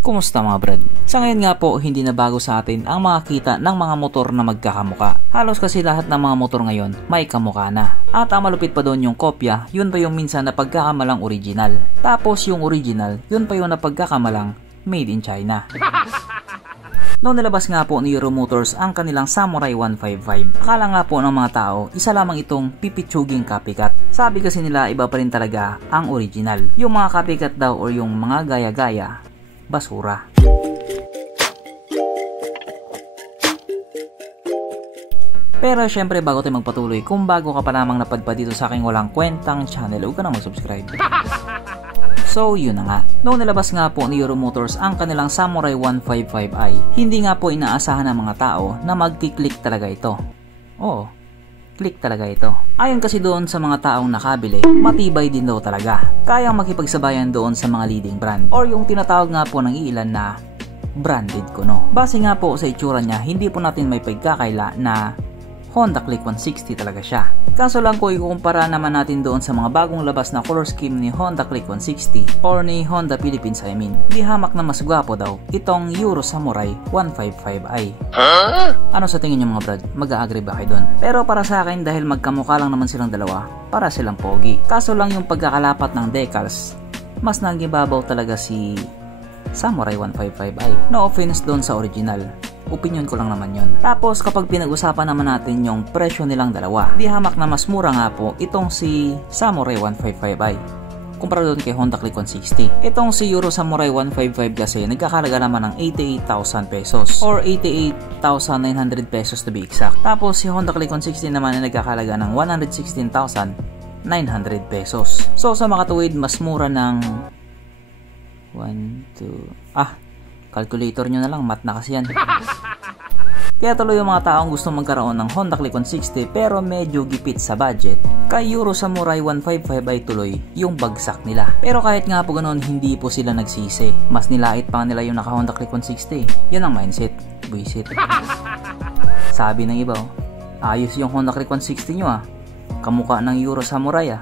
Kumusta mga brad? Sa ngayon nga po, hindi na bago sa atin ang makakita ng mga motor na magkakamuka. Halos kasi lahat ng mga motor ngayon may kamuka na. At ang malupit pa doon yung kopya, yun pa yung minsan na pagkakamalang original. Tapos yung original, yun pa yung na pagkakamalang made in China. Noong nilabas nga po ni Euro Motors ang kanilang Samurai 155, akala nga po ng mga tao, isa lamang itong pipitsuging copycat. Sabi kasi nila iba pa rin talaga ang original. Yung mga copycat daw o yung mga gaya-gaya, basura. Pero syempre bago tayo magpatuloy, kung bago ka pa lamang napadpad dito sa aking walang kwentang channel, huwag ka na mag-subscribe. So yun na nga, noong nilabas nga po ni Euro Motors ang kanilang Samurai 155i, hindi nga po inaasahan ng mga tao na magki-click talaga ito. Oo, click talaga ito. Ayon kasi doon sa mga taong nakabili, matibay din daw talaga. Kayang makipagsabayan doon sa mga leading brand or yung tinatawag nga po ng iilan na branded kuno. Base nga po sa itsura niya, hindi po natin may pagkakaila na Honda Click 160 talaga siya. Kaso lang ko ikukumpara naman natin doon sa mga bagong labas na color scheme ni Honda Click 160 or ni Honda Philippines I mean. Di hamak na mas gwapo daw itong Euro Samurai 155i. Ano sa tingin niyo mga brad? Mag-a-agree ba kayo doon? Pero para sa akin dahil magkamukha lang naman silang dalawa, para silang pogi. Kaso lang yung pagkakalapat ng decals, mas nagibabaw talaga si Samurai 155i. No offense doon sa original. Opinion ko lang naman yon. Tapos kapag pinag-usapan naman natin yung presyo nilang dalawa, di hamak na mas mura nga po itong si Samurai 155i kumpara doon kay Honda Click 160. Itong si Euro Samurai 155 kasi nagkakalaga naman ng 88,000 pesos or 88,900 pesos to be exact. Tapos si Honda Click 160 naman ay nagkakalaga ng 116,900 pesos. So sa makatuwid mas mura ng calculator nyo na lang, mat na kasi yan. Kaya tuloy yung mga taong gusto magkaroon ng Honda Click 160 pero medyo gipit sa budget, kay Euro Samurai 155 ay tuloy yung bagsak nila. Pero kahit nga po ganoon, hindi po sila nagsisi. Mas nilait pa nila yung naka Honda Click 160. Yan ang mindset, buisit. Sabi ng iba, ayos yung Honda Click 160 nyo kamukha ng Euro Samurai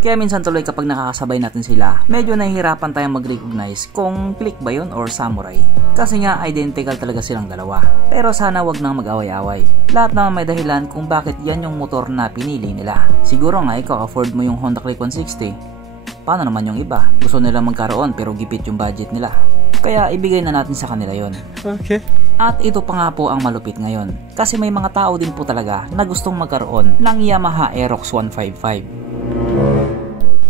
Kaya minsan tuloy kapag nakakasabay natin sila, medyo nahihirapan tayong mag-recognize kung Click ba yun or Samurai. Kasi nga identical talaga silang dalawa. Pero sana wag nang mag-away-away. Lahat naman may dahilan kung bakit yan yung motor na pinili nila. Siguro nga ikaw afford mo yung Honda Click 160. Paano naman yung iba? Gusto nila magkaroon pero gipit yung budget nila. Kaya ibigay na natin sa kanila yon. Okay. At ito pa nga po ang malupit ngayon. Kasi may mga tao din po talaga na gustong magkaroon ng Yamaha Aerox 155.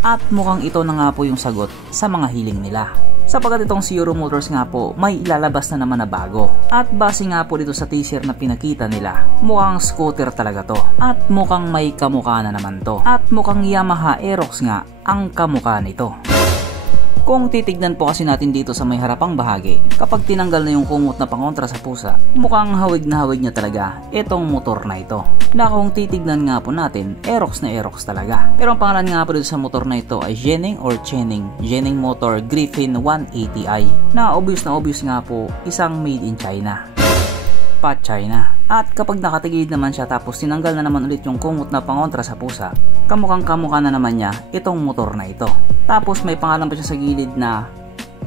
At mukhang ito na nga po yung sagot sa mga hiling nila. Sapagkat itong si Euro Motors nga po may ilalabas na naman na bago. At base nga po dito sa teaser na pinakita nila, mukhang scooter talaga to. At mukhang may kamukha na naman to. At mukhang Yamaha Aerox nga ang kamukha nito. Kung titignan po kasi natin dito sa may harapang bahagi, kapag tinanggal na yung kumot na pangontra sa pusa, mukhang hawig na hawig niya talaga itong motor na ito. Na kung titignan nga po natin, Aerox na Aerox talaga. Pero ang pangalan nga po dito sa motor na ito ay Jining or Chening Motor Griffin 180i. Na obvious nga po, isang made in China. China. At kapag nakatigilid naman siya tapos tinanggal na naman ulit yung kumot na pangontra sa pusa, kamukhang kamukha na naman niya itong motor na ito. Tapos may pangalan pa siya sa gilid na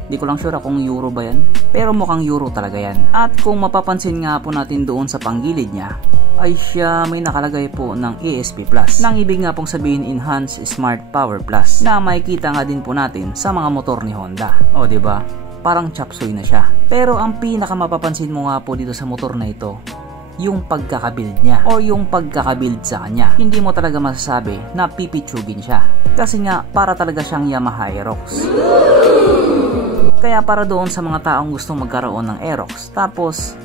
di ko lang sure kung Euro ba yan, pero mukhang Euro talaga yan. At kung mapapansin nga po natin doon sa panggilid niya, ay siya may nakalagay po ng ESP Plus. Nang ibig nga pong sabihin Enhanced Smart Power Plus, na makikita nga din po natin sa mga motor ni Honda. O diba? Parang chapsuy na siya. Pero ang pinaka mapapansin mo nga po dito sa motor na ito, yung pagkakabuild niya o yung pagkakabuild sa kanya. Hindi mo talaga masasabi na pipitsugin siya. Kasi nga para talaga siyang Yamaha Aerox. Kaya para doon sa mga taong gustong magkaroon ng Aerox tapos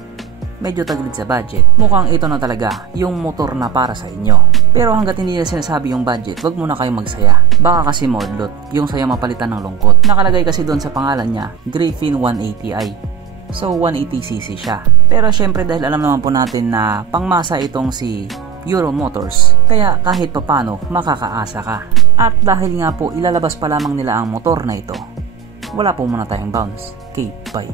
medyo tagilid sa budget, mukhang ito na talaga yung motor na para sa inyo. Pero hanggat hindi nila sinasabi yung budget, wag muna kayong magsaya. Baka kasi modlot, yung saya mapalitan ng lungkot. Nakalagay kasi doon sa pangalan niya, Griffin 180i. So 180cc siya. Pero syempre dahil alam naman po natin na pangmasa itong si Euro Motors, kaya kahit papano makakaasa ka. At dahil nga po ilalabas pa lamang nila ang motor na ito, wala po muna tayong bounce. Okay, bye.